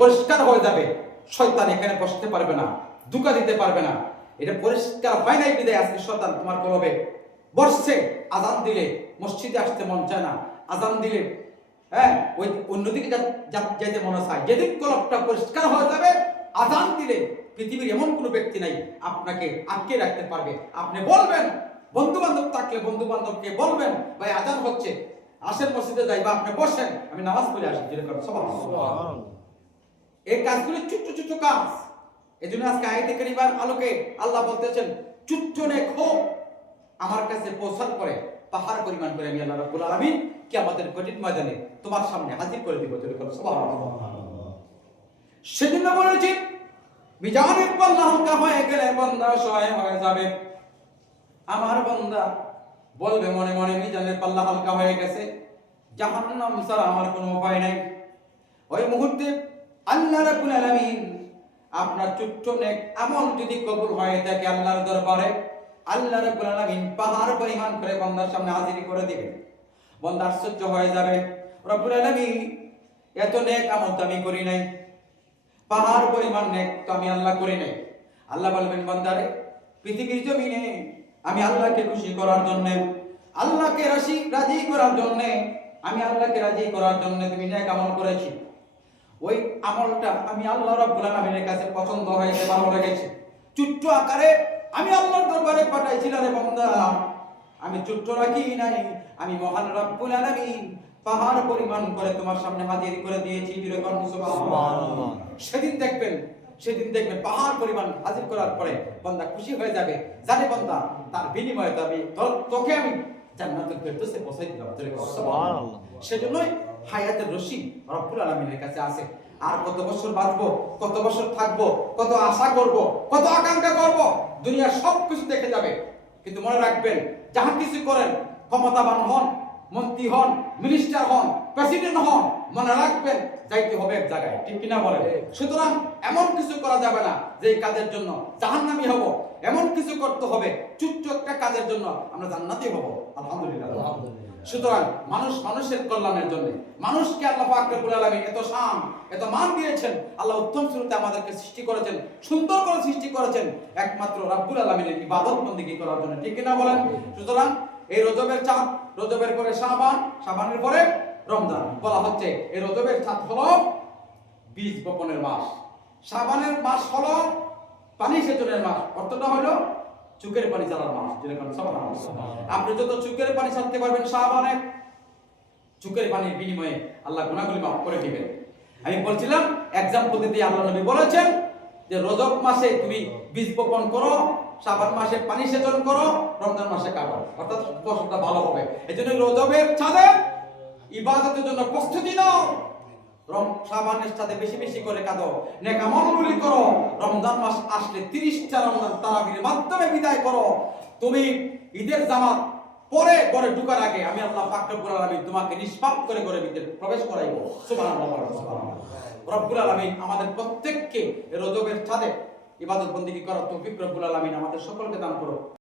পরিষ্কার হয়ে যাবে, শয়তান এখানে বসতে পারবে না, ধোঁকা দিতে পারবে না। এটা পরিষ্কার হয় নাই বিদায় আজকে শয়তান তোমার কলবে বসছে। আজান দিলে মসজিদে আসতে মন চায় না, আজান দিলে ওই অন্যদিকে যেতে মনে চায়। যেদিন কলবটা পরিষ্কার হয়ে যাবে, আজান দিলে পৃথিবীর এমন কোনো ব্যক্তি নাই আপনাকে আটকে রাখতে পারবে। আপনি বলবেন, বন্ধু বান্ধব থাকলে বন্ধু বান্ধবকে বলবেন, ভাই আজান হচ্ছে, আসেন মসজিদে যাই, বা আপনি বসেন, আমি নামাজ পড়ে আসি। যেরকম এই কাজগুলি ছোট্ট ছোট্ট কাজ। এই জন্য আজকে আয়াতে কারিমার আলোকে আল্লাহ বলতেছেন, ছোট্ট নেক হোক আমার কাছে পৌঁছার পরে পাহাড় পরিমাণ করে আমি আল্লাহ রাব্বুল আলামিন কিয়ামতের কঠিন ময়দানে তোমার সামনে হাজির করে দিব। সুবহানাল্লাহ। সেদিন বলেছি মিজানের পাল্লা হালকা হয়ে গেলে বান্দা সহায় হয়ে যাবে। আমার বান্দা বলবে মনে মনে, মিজানের পাল্লা হালকা হয়ে গেছে, জাহান্নাম ছাড়া আমার কোনো উপায় নাই। ওই মুহূর্তে আল্লাহ রাব্বুল আলামিন আপনার ছোট্ট নেক আমল যদি কবুল হয়ে থাকে আল্লাহর দরবারে, আল্লাহ রাব্বুল আলামিন পাহাড় পরিমাণ করে বান্দার সামনে হাজির করে দিবেন। বান্দা আশ্চর্য হয়ে যাবে, রব্বুল আলামিন এত নেক আমল তো আমি করি নাই, পাহাড় পরিমাণ নেক তো আমি আল্লাহ করি নাই। আল্লাহ বলবেন, বান্দারে পৃথিবীর জমিনে আমি আল্লাহকে খুশি করার জন্য, আল্লাহকে রাজি করার জন্য, আমি আল্লাহকে রাজি করার জন্য তুমি নেক আমল করেছি। ওই আমলটা আমি আল্লাহ রাব্বুল আলামিনের কাছে পছন্দ হয়েছে, ভালো লেগেছে। ছোট্ট আকারে আমি আল্লাহর দরবারে পাঠাইছিলাম রে বান্দা, আমি ছোট্ট রাখি নাই, আমি মহান রাব্বুল আলামিন পাহাড় পরিমাণ করে তোমার সামনে হাজির করে দিয়েছি। সুবহানাল্লাহ। সেদিন দেখবেন পাহাড় পরিমাণ হাজির করার পরে বান্দা খুশি হয়ে যাবে, জানে বান্দা তার বিনিময়ে তোকে আমি জান্নাতুল ফেরদৌসে পৌঁছাই দিলাম। সুবহানাল্লাহ। সেজন্যই হায়াতের রশি রব্বুল আলামিনের কাছে আছে। আর কত বছর বাঁচবো, কত বছর থাকবো, কত আশা করব, কত আকাঙ্ক্ষা করব, দুনিয়ার সব কিছু দেখে যাবে। কিন্তু মনে রাখবেন, যাহা কিছু করেন, ক্ষমতাবান হন, মন্ত্রী হন, মিনিস্টার হন, প্রেসিডেন্ট হন, মনে রাখবেন যাইতে হবে এক জায়গায়। ঠিক কিনা বলেন? সুতরাং এমন কিছু করা যাবে না যে কাজের জন্য জাহান্নামী হব, এমন কিছু করতে হবে ছোট্ট একটা কাজের জন্য আমরা জান্নাতি হব। আলহামদুলিল্লাহ। সুতরাং মানুষের কল্যাণের জন্য মানুষকে আল্লাহ পাক রব্বুল আলামিন এত শান, এত মান দিয়েছেন। আল্লাহ উত্তম শুরুতে আমাদেরকে সৃষ্টি করেছেন, সুন্দর করে সৃষ্টি করেছেন একমাত্র রব্বুল আলামিনের ইবাদত বندگی করার জন্য। ঠিক কিনা বলেন? সুতরাং এই রজবের চাঁদ, রজবের পরে শাবান, শাবানের পরে রমজান বলা হচ্ছে। এই রজবের চাঁদ হলো বীজ বপনের মাস, শাবানের মাস হলো পানি সেচনের মাস, অর্থটা হলো চুকের পানি ছাড়ার মাস। যেরকম আপনি যত চুকের পানি ছাড়তে পারবেন শাবানে, চুকের পানির বিনিময়ে আল্লাহ গুনাহগুলি মাফ করে দিবেন। আমি বলছিলাম এক্সাম্পল দিতে, আল্লাহ নবী বলেছেন যে রজব মাসে তুমি বীজ বপন করো, শাবান মাসে পানি সেচন করো, রমজান মাসে কাটো, অর্থাৎ ফসলটা ভালো হবে। এজন্য রজবের চাঁদে ইবাদতের জন্য প্রস্তুতি নাও, শাবানের সাথে বেশি বেশি করে কাঁদো, নেক আমলগুলি করো। রমজান মাস আসলে 30টা রমজান তারাবির মাধ্যমে বিদায় করো। তুমি ঈদের জামাত পরে ঘরে ঢোকার আগে আমি আল্লাহ পাক রব্বুল আলামিন তোমাকে নিষ্পাপ করে ঘরের ভিতরে প্রবেশ করাইব। সুবহানাল্লাহ। রব্বুল আলামিন আমাদের প্রত্যেককে রজবের চাঁদে ইবাদত বندگی করার তৌফিক রব্বুল আলামিন আমাদের সকলকে দান করো।